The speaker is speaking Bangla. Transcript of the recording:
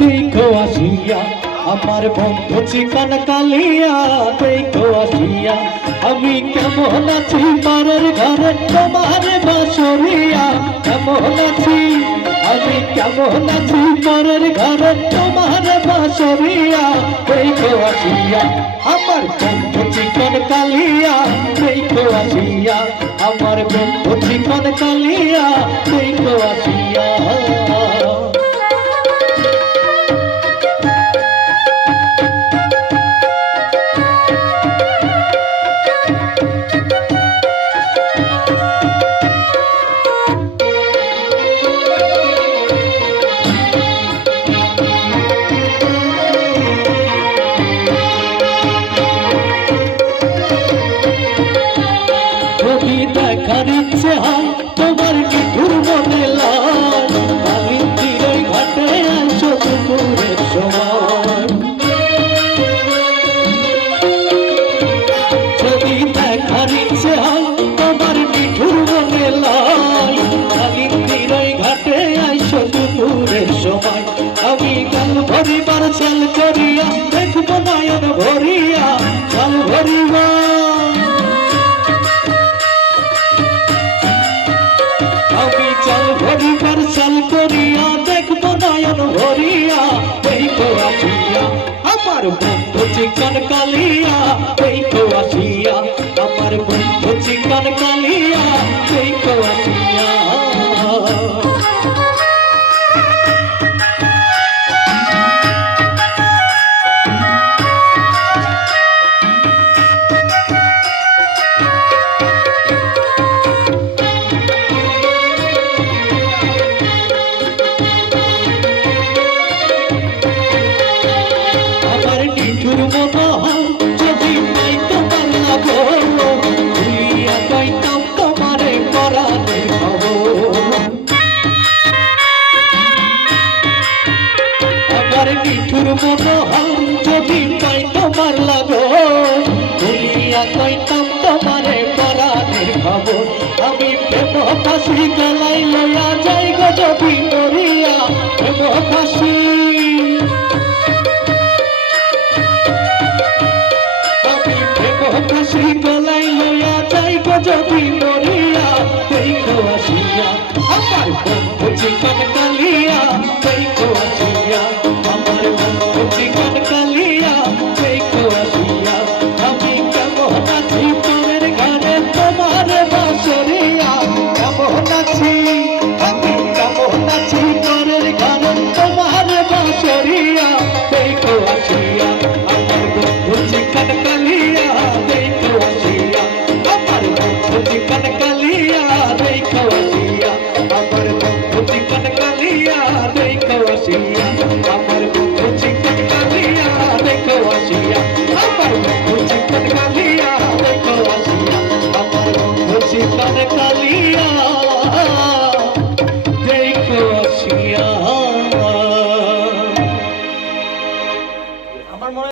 দেখো আসিয়া আমার বন্ধু চিকন কালিয়া দেখো আসিয়া আমি কেমন আছি পরের ঘরে তোমার বাসরিয়া কেমন আছি আমি কেমন আছি পরের ঘরে তোমার বাসরিয়া দেখো আসিয়া আমার বন্ধু চিকন কালিয়া দেখো আসিয়া আমার বন্ধু চিকন কালিয়া দেখো আসিয়া দেখার ইচ্ছে হয় তোমার নিঠুর মনে লাল কালির তীরে ঘাটে আসো দুপুরের সময় যদি দেখার ইচ্ছে হয় তোমার নিঠুর মনে লাল কালির তীরে ঘাটে আসো দুপুরের সময় আমি গাল ভরিবার চাল করিয়া দেখবো নয়ন ভরিয়া গাল ভরিবা ভরিবার চাল করিয়া দেখবো নয়ন ভরিয়া দেখো আসিয়া আমার বন্ধু চিকন কালিয়া দেখো আসিয়া আমার বন্ধু চিকন কালিয়া দেখো আসিয়া যদি নাই তোমার লাগো ভুলিয়া কইতাম তোমারে পরাণে খবর আমার নিঠুর মনোহর যদি নাই তোমার লাগো ভুলিয়া কইতাম তোমারে পরাণের খবর আমি প্রেম ফাঁসি গলায় লইয়া যাই গো যদি মরিয়া প্রেম ফাঁসি ফাঁসি গলায় লইয়া যাই গো যদি মরিয়া দেখো আসিয়া আমার বন্ধু চিকন কালিয়া দেখো আসিয়া আমার বন্ধু চিকন কালিয়া দেখো আসিয়া আমি কেমন আছি পরের ঘরে তোমার বাসরিয়া কেমন আছি আমি কেমন আছি পরের ঘরে তোমার বাসরিয়া দেখো আসিয়া আমার বন্ধু চিকন কালিয়া চিকন কালিয়া দেখো আসিয়া আমার বন্ধু চিকন কালিয়া দেখো আসিয়া আমার বন্ধু চিকন কালিয়া দেখো আসিয়া আমার বন্ধু চিকন কালিয়া দেখো আসিয়া আমার বন্ধু চিকন কালিয়া